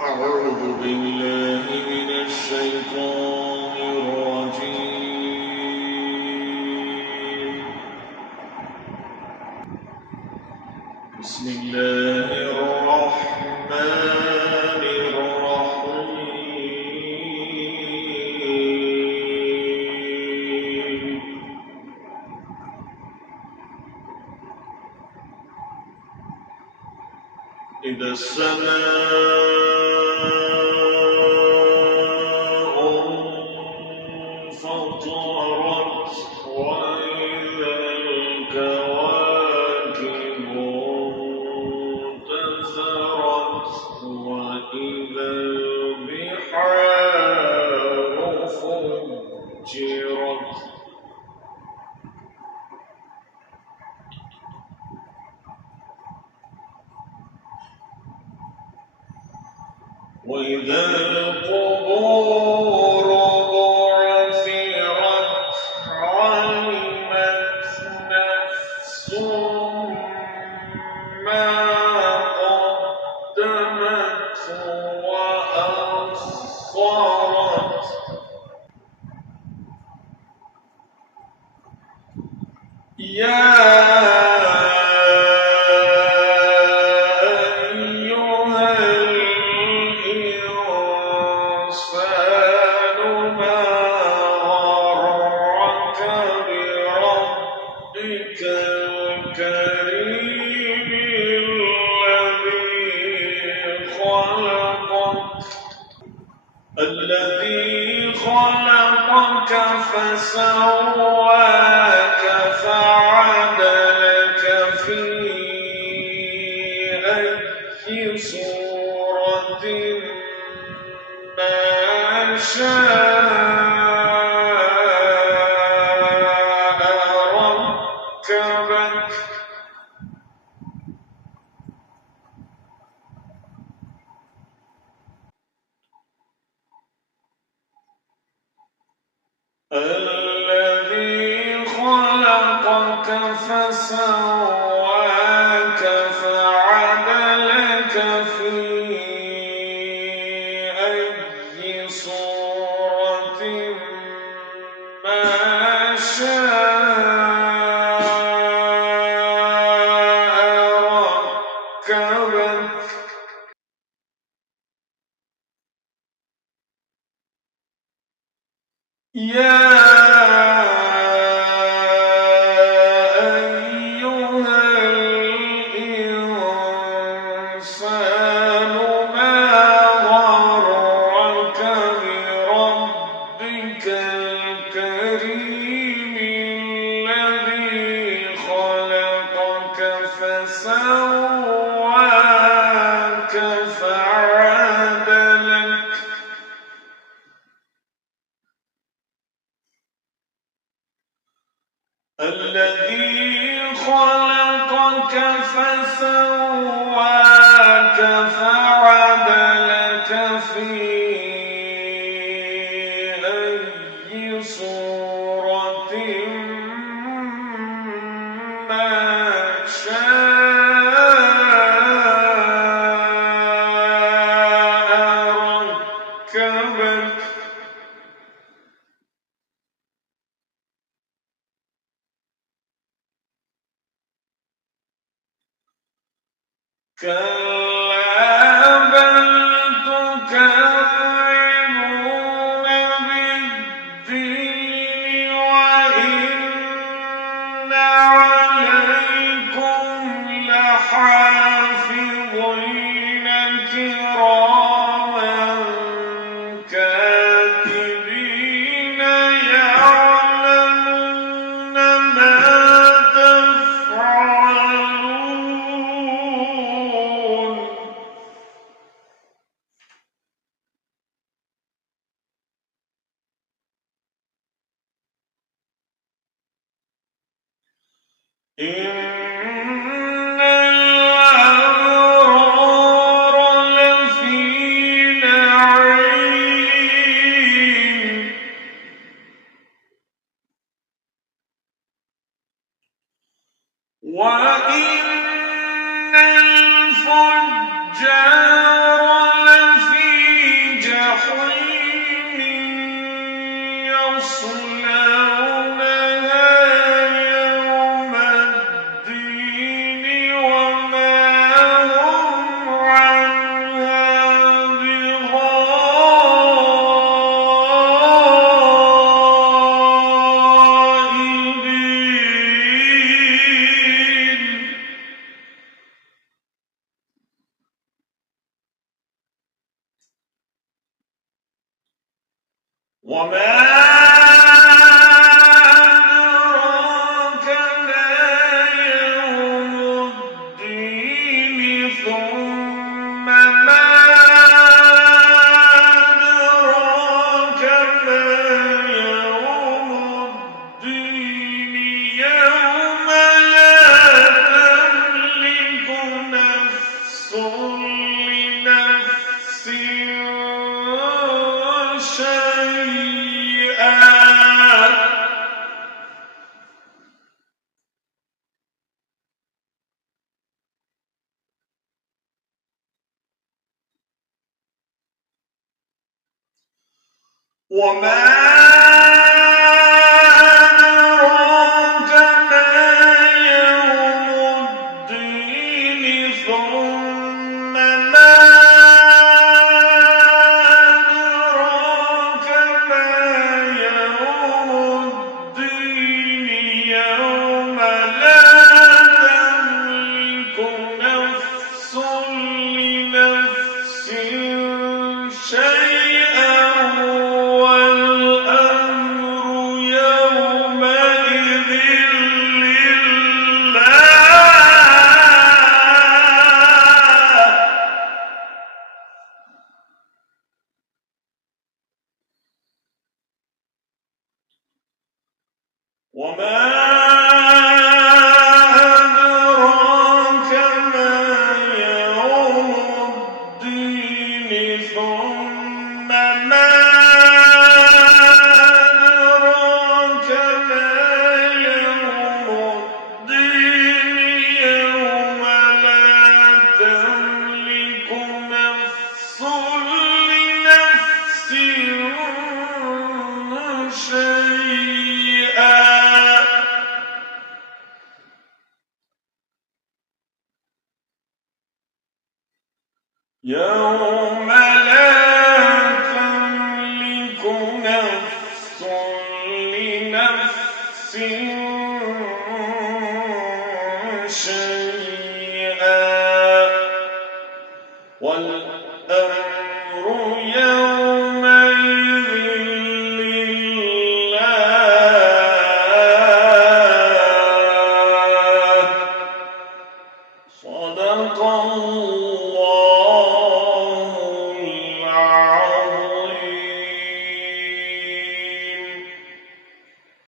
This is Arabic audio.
أعوذ بالله من الشيطان الرجيم. بسم الله الرحمن الرحيم. إذا السماء انفطرت وإذا الكواكب انتثرت وإذا البحار فجرت وإذا القبور بعثرت علمت نفس ما قدمت وأخرت الذي خلقك فسواك فعدلك في أي صورة ما شاء ركبك الذي خلقك فسواك فعدلك في أي صورة ما شاء ركبك الإنسان ما غرك بربك الكريم الذي خلقك فسواك فعدلك الذي خلقك فسواك فعدلك في أي صورة ما شاء ركبك كلا بل تكذبون بالدين وإن عليكم لحافظين كراما كاتبين يعلمون ما تفعلون إن الأبرار لفي نعيم وإن الفجار لفي وما أدراك ما يوم الدين ثم ما أدراك ما يوم الدين يوم لا تملك نفس لنفس شيئا وما أدراك ما يوم الدين ثم ما أدراك ما يوم الدين يوم لا تملك نفس لنفس شيئا والأمر يومئذ لله وما أدراك ما يوم الدين ثم ما أدراك ما يوم الدين يوم لا تملك نفس لنفس شيئا يوم لا تملك نفس لنفس شيئا والأمر يومئذ لله صدق الله